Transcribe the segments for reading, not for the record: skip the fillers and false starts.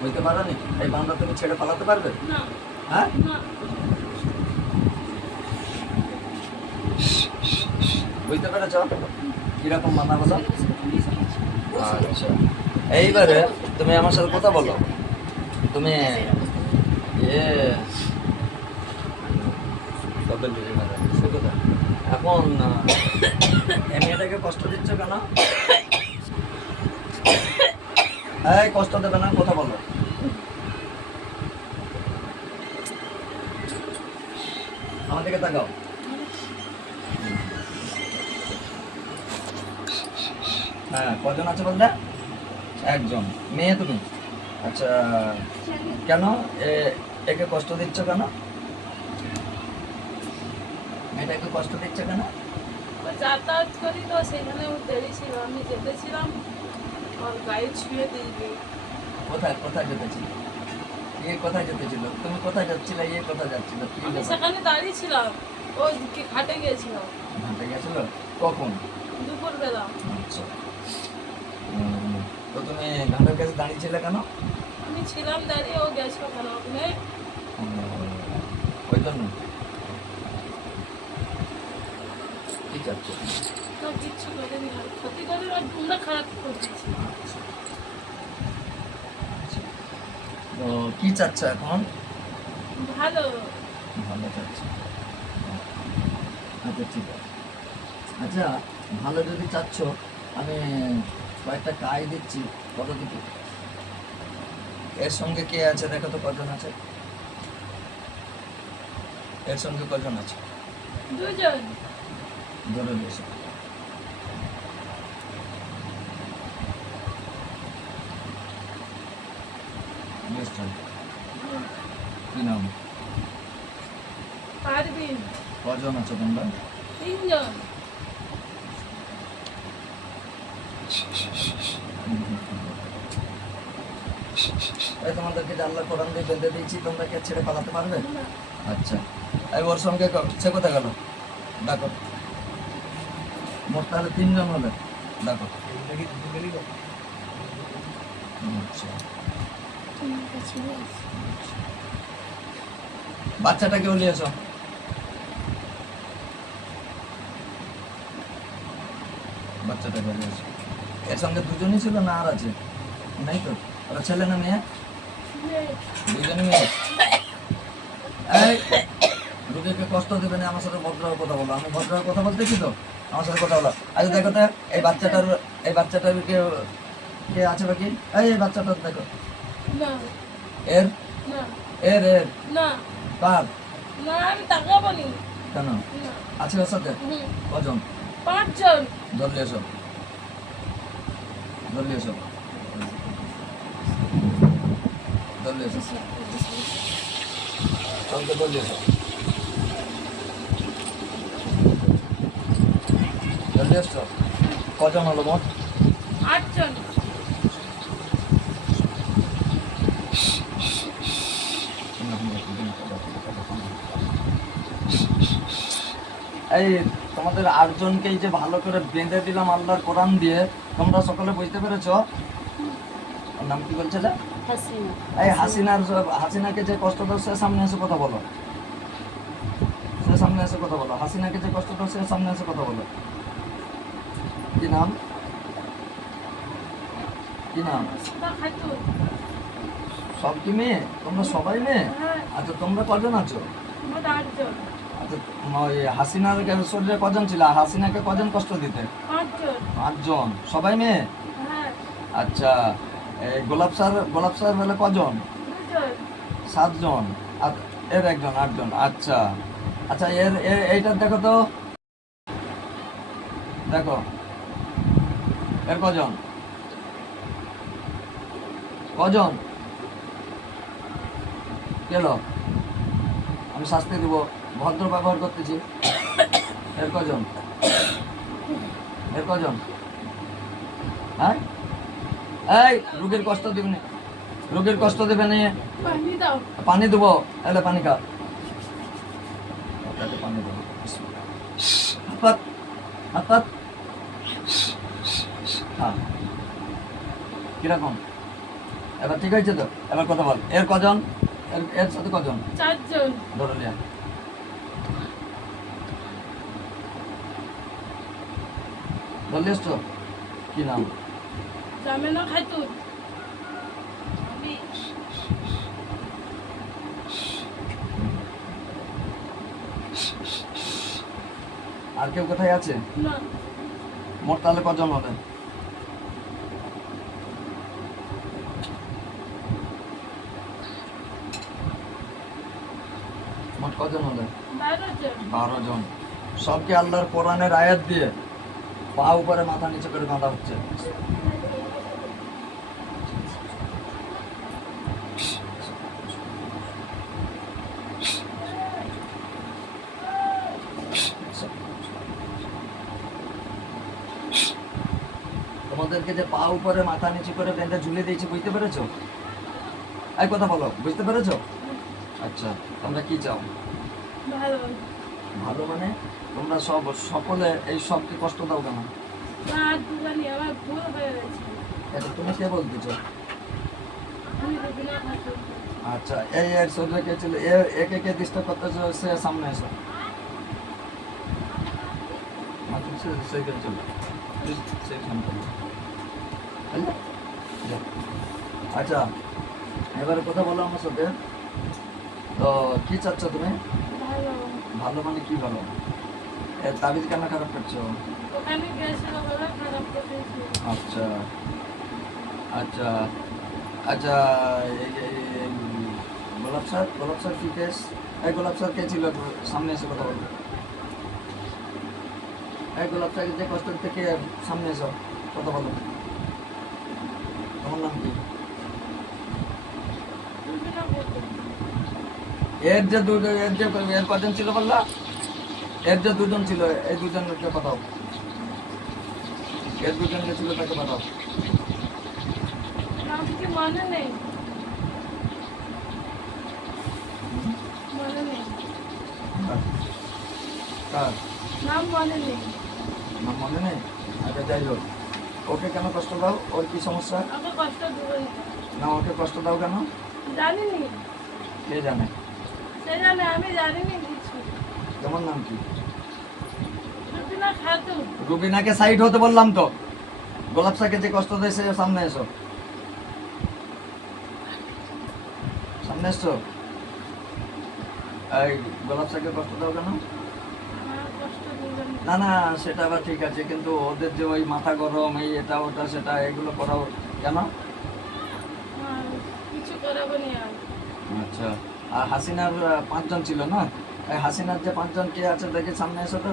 বুঝতে পারো নি? এই বান্দা তুমি ছেড়ে পালাতে পারবে? না হ্যাঁ, না বুঝতে পেরেছ কিরকম বান্দা বলো? আচ্ছা, এইবারে তুমি আমার সাথে কথা বলো। তুমি এ এখন এই মেয়েটাকে কষ্ট দিচ্ছ কেন? এই কষ্ট দেবে না, কথা বলো। আমার দিকে তাকাও। হ্যাঁ, কজন আছে বলতে? একজন। মেয়ে তুমি? আচ্ছা, কেন একে কষ্ট দিচ্ছ কেন? মেয়েটাকে কষ্ট দিচ্ছ কেন? যাতায়াত করি তো সেখানে দেরি ছিল, আমি যেতেছিলাম ওর গায়ে ছুঁয়ে দিয়েছি। কোথায় কোথায় যেতেছিল? কোথায় যেতেছিল? তুমি কোথায় যাচ্ছিলে? কোথায় যাচ্ছিল? কি আমি ব্যাপার? সেখানে দাঁড়িয়ে ছিলাম, ওই দিকে ঘাটে গিয়েছিলাম ঘাটে গেছিল? কখন? দুপুরবেলা। আচ্ছা, তো তুমি ঘাটের কাছে দাঁড়িয়েছিলে কেন? আমি ছিলাম দাঁড়িয়ে, ও গেছে ওখানে ওখানে। ওই জন্য কি চাচ্ছ? তো কিচ্ছু করেনি, আর ক্ষতি করে আর তোমরা খারাপ করে দিয়েছি। তো কি চাচ্ছ এখন? ভালো। ভালো চাচ্ছ? আচ্ছা, ঠিক আছে। আচ্ছা, ভালো যদি চাচ্ছ, আমি কয়েকটা কাজ দিচ্ছি, কত দিকে? এর সঙ্গে কে আছে দেখো তো, কজন আছে? এর সঙ্গে কজন আছে? দুজন। ধরে এসো। নিশ্চয়। কি নাম? পারবিন। কজন আছো তোমরা? তিনজন। এই তোমাদেরকে যে আল্লাহ কোরআন দিয়ে বেঁধে দিয়েছি, তোমরা কি আর ছেড়ে পালাতে পারবে? না। আচ্ছা, এই ওর সঙ্গে সে কোথায় গেল? দেখো, মোট তাহলে তিনজন হলে। দেখো। আচ্ছা, বাচ্চাটাকে উলিয়ে এসো। বাচ্চাটাকে উলিয়ে এসো। এর সঙ্গে দুজনই ছিল না আর আছে? নাই তো? ওরা ছেলে না মেয়ে? দুজনই মেয়ে। এই রোগীকে কষ্ট দেবে না, আমার সাথে ভদ্রভাবে কথা বলো। আমি ভদ্রভাবে কথা বলতেছি তো, আমার সাথে কথা বলো। আচ্ছা, দেখো তো এই বাচ্চাটার কে কে আছে বাকি? এই বাচ্চাটা দেখো। না এর না এর এর না কার? না, আমি তাকাবো নি। কেন? না। আছে ওর সাথে? হুম, কজন? 5 জন। ধরলে এসো, ধরলে এসো, ধরলে এসো, সঙ্গে ধরলে এসো, ধরলে এসছো। কজন হলো মোট? 8 জন। এই তোমাদের 8 জনকেই যে ভালো করে বেঁধে দিলাম আল্লাহর কোরআন দিয়ে, তোমরা সকলে বুঝতে পেরেছো? ওর নাম কি বলছে যে? এই হাসিনাকে যে কষ্ট দাও, সে সামনে এসে কথা বলো। সে সামনে এসে কথা বলো। হাসিনাকে যে কষ্ট দাও, সে সামনে এসে কথা বলো। কি নাম? কি নাম? সব কি মেয়ে? তোমরা সবাই মেয়ে? হ্যাঁ, আচ্ছা, তোমরা কজন আছো? আমরা 8 জন। আচ্ছা, ওই হাসিনার শরীরে কজন ছিল? আর হাসিনাকে কজন কষ্ট দিতে? 5 জন। 8 জন, সবাই মেয়ে? হ্যাঁ, আচ্ছা, এই গোলাপ স্যার বলে কজন? 2 জন। 7 জন। আর এর একজন, 8 জন। আচ্ছা আচ্ছা, এইটার দেখো তো, দেখো এর কজন? কজন? গেল, আমি শাস্তি দিব, ভদ্র ব্যবহার করতেছি। এর কজন? এর কজন? হ্যাঁ, এই রোগীর কষ্ট দিবে না, রোগীর কষ্ট দেবে না। পানি দাও। পানি দেবো, এলে পানি খা। ওটাকে পানি দেবো। হাত হাত খা। কিরকম? এবার ঠিক আছে তো? এবার কথা বল, এর কজন, এর সাথে কজন? 4 জন। ধরে নিয়ে ধরলে এসছো? কি নাম? জামেনা খাতুন। আমি আর কেউ কোথায় আছে? না, মোট তাহলে কজন হবে? মোট কজন হলে? 12 জন। 12 জন। সবকে আল্লাহর কোরআনের আয়াত দিয়ে পা উপরে মাথা নিচে করে বাঁধা হচ্ছে। তোমাদেরকে যে পা উপরে মাথা নিচে করে বেঁধে ঝুলিয়ে দিয়েছি, বুঝতে পেরেছো? এই কথা বলো, বুঝতে পেরেছো? আচ্ছা, তোমরা কি চাও? ভালো। ভালো মানে তোমরা সব সকলে এই সবকে কষ্ট দাও কেন? না, দুজনই আমার ভুল হয়ে গেছে। এটা তুমি কে বলতেছো? আমি রুবিনা খাতুন। আচ্ছা, এই এর শরীরে কে ছিল? একে কে ডিস্টার্ব করতেছো? সে সামনে এসো। মাথা সেইখানে চলো, সেইখানে চলো। আচ্ছা, এবারে কথা বলো আমার সাথে। তো কি চাচ্ছ তুমি? ভালো। ভালো মানে কি ভালো? এর তাবিজ কেন খারাপ করছো? ওখানে গেছিল বলে খারাপ করেছি। আচ্ছা আচ্ছা আচ্ছা, গোলাপ স্যার কি কেস? এই গোলাপ স্যার কে ছিল? একটু সামনে এসে কথা বলো। এই গোলাপ স্যার যে কষ্ট থেকে সামনে এসো, কথা বলো। তোমার নাম কি? রুবিনা খাতুন। এর যে দুজন, এর কজন ছিল বললা? এর যে দুজন ছিল, এই দুজনকে পাঠাও। এর দুজন যে ছিল তাকে পাঠাও। নাম কি মনে নেই? মনে নেই। কার নাম মনে নেই। নাম মনে নেই? আচ্ছা, যাই হোক, ওকে কেন কষ্ট দাও? ওর কি সমস্যা? আমাকে কষ্ট দেবেন। না, ওকে কষ্ট দাও কেন? জানিনি। কে জানে? সে জানে, আমি জানিনি কিছু। তোমার নাম কি? রুবিনা খাতুন। রুবিনাকে সাইড হতে বললাম তো। গোলাপ শাকে যে কষ্ট দেয় সে সামনে এসো। সামনে এসছো? এই গোলাপ শাকে কষ্ট দাও কেন? আমার কষ্ট দেবেন। না না, সেটা আবার ঠিক আছে, কিন্তু ওদের যে ওই মাথা গরম, এই এটা ওটা সেটা, এগুলো করাও কেন? আর কিছু করাবো নি আর। আচ্ছা, আর হাসিনার 5 জন ছিল না? এই হাসিনার যে 5 জন কে আছে দেখি সামনে এসো তো।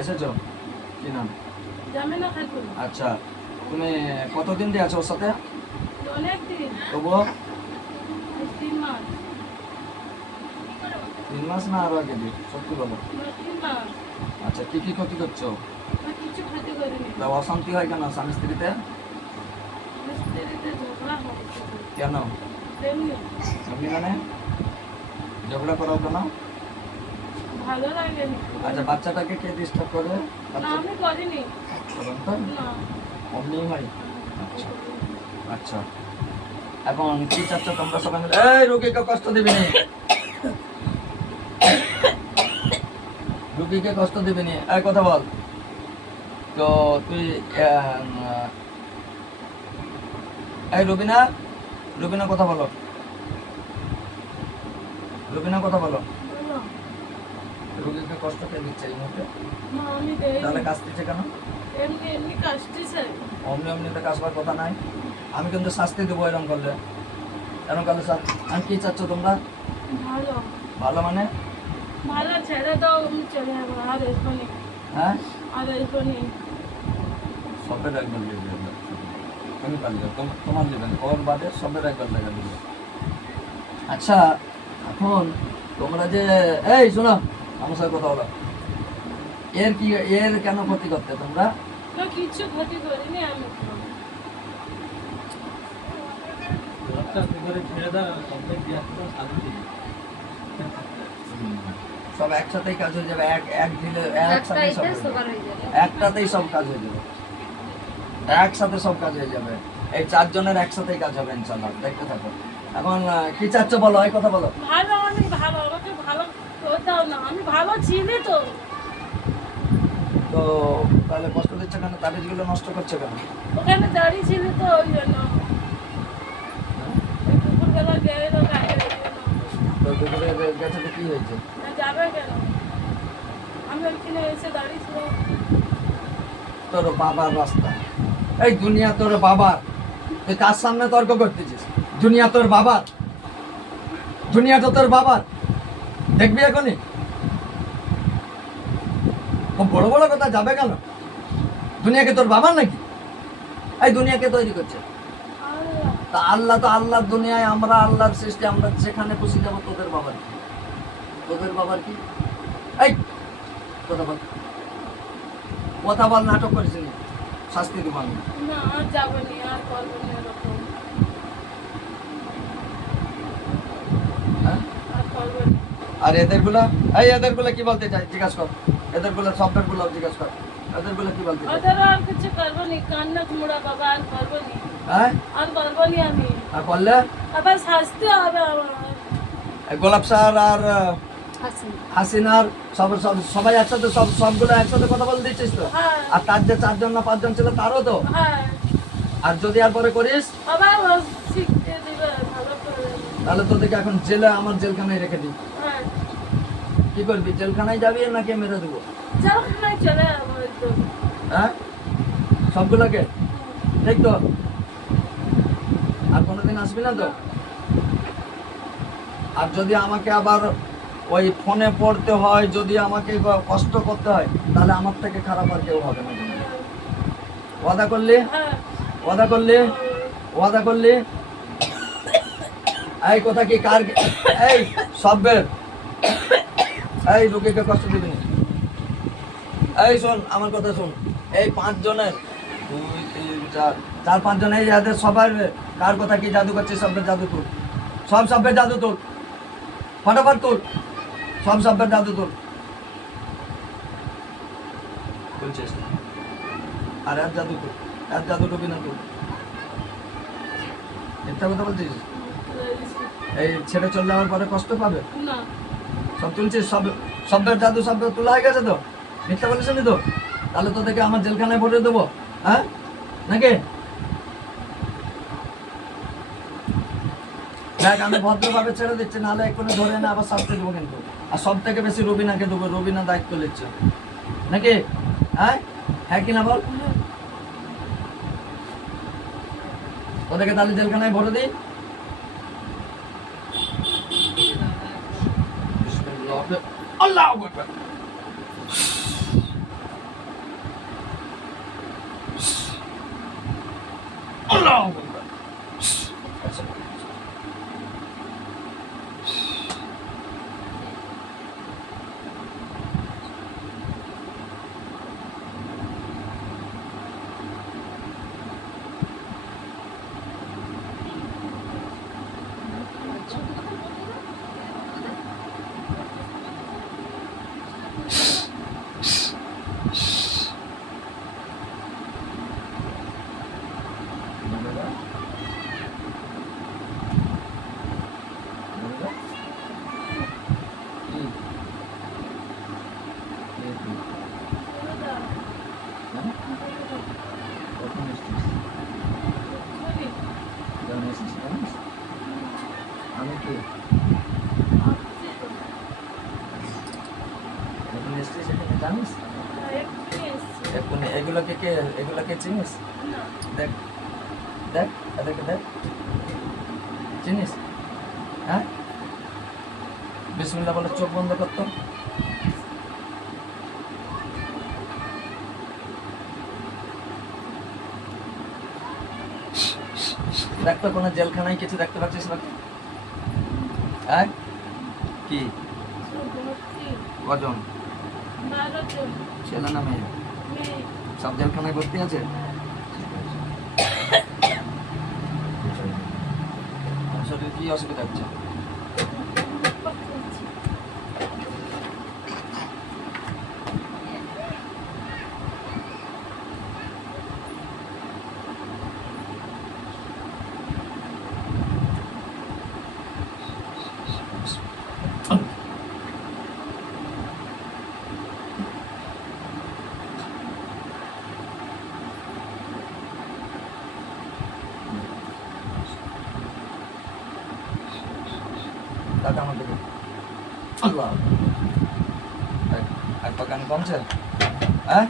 এসেছো? কি নাম? জামেনা খাতুন। আচ্ছা, তুমি কতদিন দিয়ে আছো ওর সাথে? অনেক দিন। তবুও 3 মাস। 3 মাস না আরো আগে দিয়ে? সত্যি বলো। না, 3 মাস। আচ্ছা, কি কি ক্ষতি করছো? না, কিছু ক্ষতি করিনি। তা অশান্তি হয় কেন স্বামী স্ত্রীতে? মিস্ত্রিতে ঝগড়া হচ্ছে। কেন? তেমনি এমনি মানে ঝগড়া করাও কেন? ভালো লাগেনি। আচ্ছা, বাচ্চাটাকে কে ডিস্টার্ব করে? না, বাচ্চা আমি করিনি। করেন তো? না। অমনি হয়? আচ্ছা আচ্ছা, এখন কি চাচ্ছ তোমরা সবাই মিলে? এই রোগীকে কষ্ট দিবি নি, রুগীকে কষ্ট দিবি নি, এই কথা বল। তো তুই এই রুবিনা, রুবিনা কথা বলো, রুবিনা কথা বলো। বলো। রুগীকে কষ্ট কে দিচ্ছে এই মুহূর্তে? না, আমি দেইনি। তাহলে কাজ দিচ্ছে কেন? এমনি এমনি কাশতেছে। অমনি অমনিতে কাজ হওয়ার কথা নাই। আমি কিন্তু শাস্তি দেবো এরকম করলে। এরকম করলে আমি কি চাচ্ছ তোমরা? ভালো। ভালো মানে? ভালো ছেড়ে দাও, আমি চলে যাবো। আর এখনই। হ্যাঁ, আর এখনই। সবের একবার দিয়ে দেবে, তুমি পারলে তোমার দেবেন, ওর বাদে সবের একবার দেখা দিবে। আচ্ছা, এখন তোমরা যে, এই শোনো আমার সাথে কথা বলো, এর কি, এর কেন ক্ষতি করতে তোমরা? না, কিছু ক্ষতি করিনি আমি। সব একসাথেই কাজ হয়ে যাবে, এক এক ঢিলে একসাথেই সব হয়ে যাবে। একটাতেই সব কাজ হয়ে যাবে। একসাথে সব কাজ হয়ে যাবে, এই 4 জনের একসাথেই কাজ হবে ইনশাআল্লাহ, দেখতে থাকো। এখন কি চাচ্ছ বলো, এই কথা বলো। ভালো, অনেক ভালো, আমাকে ভালো করে দাও না, আমি ভালো ছিলি তো। তো তাহলে কষ্ট দিচ্ছ কেন, তাবিজগুলো নষ্ট করছো কেন? ওখানে দাঁড়িয়ে ছিলি তো ওই জন্য, ওই দুপুরবেলা গেলে তো গায়ে ওই জন্য। তো দুপুরে গেছে তো কি হয়েছে? না যাবে কেন, আমি ওইখানে এসে দাঁড়িয়েছিলাম। তোর বাবার রাস্তা, এই দুনিয়া তোর বাবার, তুই কার সামনে তর্ক করতেছিস? দুনিয়া তোর বাবার, দুনিয়া তো তোর বাবার, দেখবি এখনই। খুব বড় বড় কথা যাবে কেন? দুনিয়াকে তোর বাবার নাকি? এই দুনিয়াকে তৈরি করছে আল্লাহ, তা আল্লাহ, তো আল্লাহর দুনিয়ায়, আমরা আল্লাহর সৃষ্টি, আমরা যেখানে খুশি যাবো। তোদের বাবার কি? তোদের বাবার কি? এই কথা বল, কথা বল, নাটক করিস নি, শাস্তি দেবো আমি। না আর যাবো নি, আর করবো না এরকম, হ্যাঁ? আর করবো না। আর এদেরগুলা, এই এদেরগুলা কি বলতে চাই জিজ্ঞাসা কর, এদেরগুলা সফটওয়্যার গুলো জিজ্ঞাসা কর, এদেরগুলা কি বলতে চাই? ওদেরও আর কিছু করবো নি, কান্না মুড়া বাবা, আর করবো নি, হ্যাঁ, আর করবো নি আমি। আর করলে আবার শাস্তি হবে আমার। এই গোলাপ স্যার আর হাসি, হাসিনার সবাই একসাথে, সবগুলো একসাথে কথা বলে দিচ্ছিস তো? হ্যাঁ আর তার যে 4 জন না 5 জন ছিল তারও তো। হ্যাঁ, আর যদি আর পরে করিস আবার ও শিখতে দিবে ভালো করে। তাহলে তোদেরকে এখন জেলে, আমার জেলখানায় রেখে দিই। হ্যাঁ, কি করবি, জেলখানায় যাবি নাকি মেরে দেবো? যাও না, চলে যাবো একদম। হ্যাঁ, সবগুলোকে, ঠিক তো? আর কোনোদিন আসবি না তো? আর যদি আমাকে আবার ওই ফোনে পড়তে হয়, যদি আমাকে কষ্ট করতে হয়, তাহলে আমার থেকে খারাপ আর কেউ হবে না। ওয়াদা করলি? হ্যাঁ, ওয়াদা করলি? ওয়াদা করলি? এই কথা কি কার? এই সবের, এই রুগীকে কষ্ট দিবি না। এই শোন, আমার কথা শোন, এই 5 জনের 2 3 4 4 5 জন, এই যাদের সবার কার কথা কি জাদু করছে, সবের জাদু তোর, সব সবের জাদু তোর, ফটাফট তোর, সব সবের জাদু তোর বলছিস। আর এক জাদু তোর, এক জাদু টুবি না তোর, মিথ্যা কথা বলছিস। এই ছেড়ে চলে যাওয়ার পরে কষ্ট পাবে, না সব তুলছিস, সবের জাদু সব তোলা হয়ে গেছে তো, মিথ্যা বলিস নি তো? তাহলে তোদেরকে আমার জেলখানায় ভরে দেবো, হ্যাঁ নাকি? দেখ, আমি ভদ্রভাবে ছেড়ে দিচ্ছি, নাহলে এক্ষুনি ধরে না আবার শাস্তি দেবো কিন্তু। আর সব থেকে বেশি রবিনাকে দেবো, রবিনা দায়িত্ব নিচ্ছে নাকি? হ্যাঁ, হ্যাঁ কিনা বল? ওদেরকে তাহলে জেলখানায় ভরে দিই। আল্লাহ আকবার। আল্লাহ আকবার। আচ্ছা, আমি কি এখন এসেছিস এখানে জানিস? এক্ষুনি এগুলোকে চিনিস? দেখ দেখ, এদেরকে দেখ, চিনিস? হ্যাঁ, বিসমিল্লাহ বলে চোখ বন্ধ করতো। দেখতো কোনো জেলখানায় কিছু দেখতে পাচ্ছিস নাকি? হ্যাঁ, কি কজন ছেলে না মেয়ে সব জেলখানায় ভর্তি আছে? শরীরে কি অসুবিধা হচ্ছে? তাকে আমার দিকে আল্লাহ এক পা কান কমছে হ্যাঁ